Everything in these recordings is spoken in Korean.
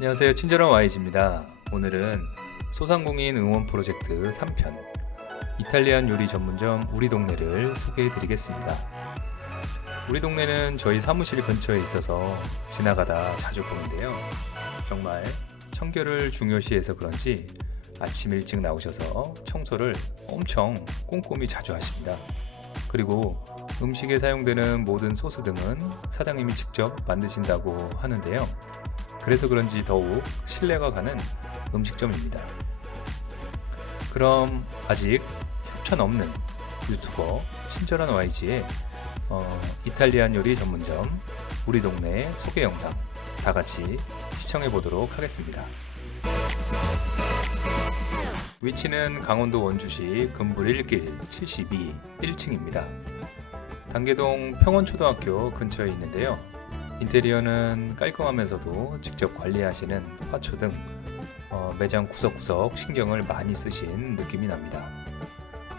안녕하세요. 친절한 YG입니다. 오늘은 소상공인 응원 프로젝트 3편 이탈리안 요리 전문점 우리 동네를 소개해 드리겠습니다. 우리 동네는 저희 사무실 근처에 있어서 지나가다 자주 보는데요. 정말 청결을 중요시해서 그런지 아침 일찍 나오셔서 청소를 엄청 꼼꼼히 자주 하십니다. 그리고 음식에 사용되는 모든 소스 등은 사장님이 직접 만드신다고 하는데요. 그래서 그런지 더욱 신뢰가 가는 음식점입니다. 그럼 아직 협찬 없는 유튜버 친절한 YG의 어, 이탈리안 요리 전문점 우리 동네 소개 영상 다 같이 시청해 보도록 하겠습니다. 위치는 강원도 원주시 금불 1길 72 1층입니다. 단계동 평원초등학교 근처에 있는데요. 인테리어는 깔끔하면서도 직접 관리하시는 화초 등 어, 매장 구석구석 신경을 많이 쓰신 느낌이 납니다.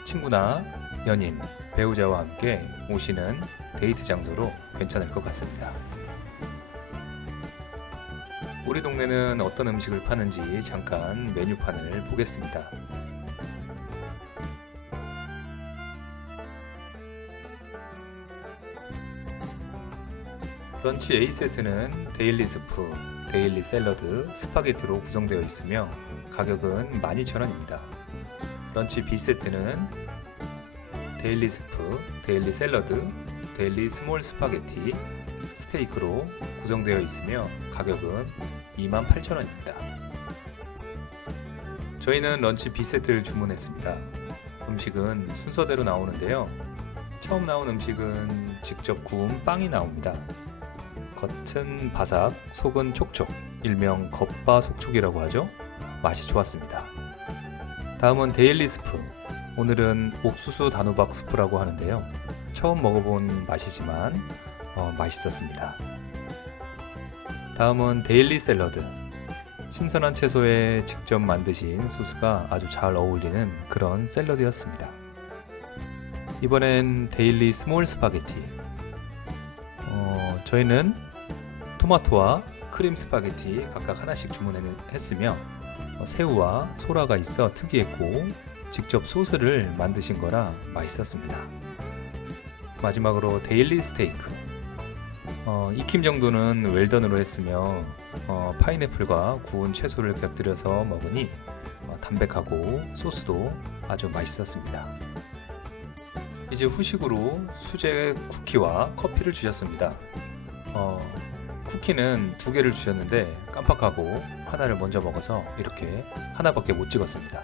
친구나 연인, 배우자와 함께 오시는 데이트 장소로 괜찮을 것 같습니다. 우리 동네는 어떤 음식을 파는지 잠깐 메뉴판을 보겠습니다. 런치 A세트는 데일리 스프, 데일리 샐러드, 스파게티로 구성되어 있으며 가격은 12,000원입니다. 런치 B세트는 데일리 스프, 데일리 샐러드, 데일리 스몰 스파게티, 스테이크로 구성되어 있으며 가격은 28,000원입니다. 저희는 런치 B세트를 주문했습니다. 음식은 순서대로 나오는데요. 처음 나온 음식은 직접 구운 빵이 나옵니다. 겉은 바삭, 속은 촉촉, 일명 겉바속촉이라고 하죠. 맛이 좋았습니다. 다음은 데일리 스프. 오늘은 옥수수 단호박 스프라고 하는데요. 처음 먹어본 맛이지만 어, 맛있었습니다. 다음은 데일리 샐러드. 신선한 채소에 직접 만드신 소스가 아주 잘 어울리는 그런 샐러드였습니다. 이번엔 데일리 스몰 스파게티. 어, 저희는 토마토와 크림 스파게티 각각 하나씩 주문했으며 어, 새우와 소라가 있어 특이했고 직접 소스를 만드신 거라 맛있었습니다. 마지막으로 데일리 스테이크. 어, 익힘 정도는 웰던으로 했으며 어, 파인애플과 구운 채소를 곁들여서 먹으니 어, 담백하고 소스도 아주 맛있었습니다. 이제 후식으로 수제 쿠키와 커피를 주셨습니다. 어, 쿠키는 두 개를 주셨는데 깜빡하고 하나를 먼저 먹어서 이렇게 하나밖에 못 찍었습니다.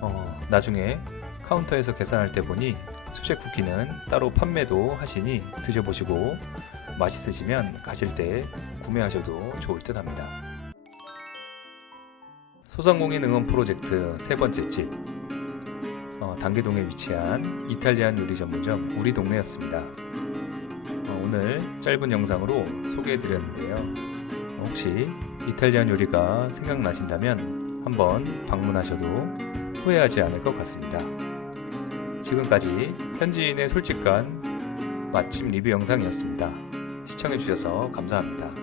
어, 나중에 카운터에서 계산할 때 보니 수제 쿠키는 따로 판매도 하시니 드셔보시고 맛있으시면 가실 때 구매하셔도 좋을 듯 합니다. 소상공인 응원 프로젝트 세 번째 집 어, 단계동에 위치한 이탈리안 요리 전문점 우리 동네였습니다. 어, 오늘 짧은 영상으로 소개해드렸는데요. 어, 혹시 이탈리안 요리가 생각나신다면 한번 방문하셔도 후회하지 않을 것 같습니다. 지금까지 현지인의 솔직한 맛집 리뷰 영상이었습니다. 시청해주셔서 감사합니다.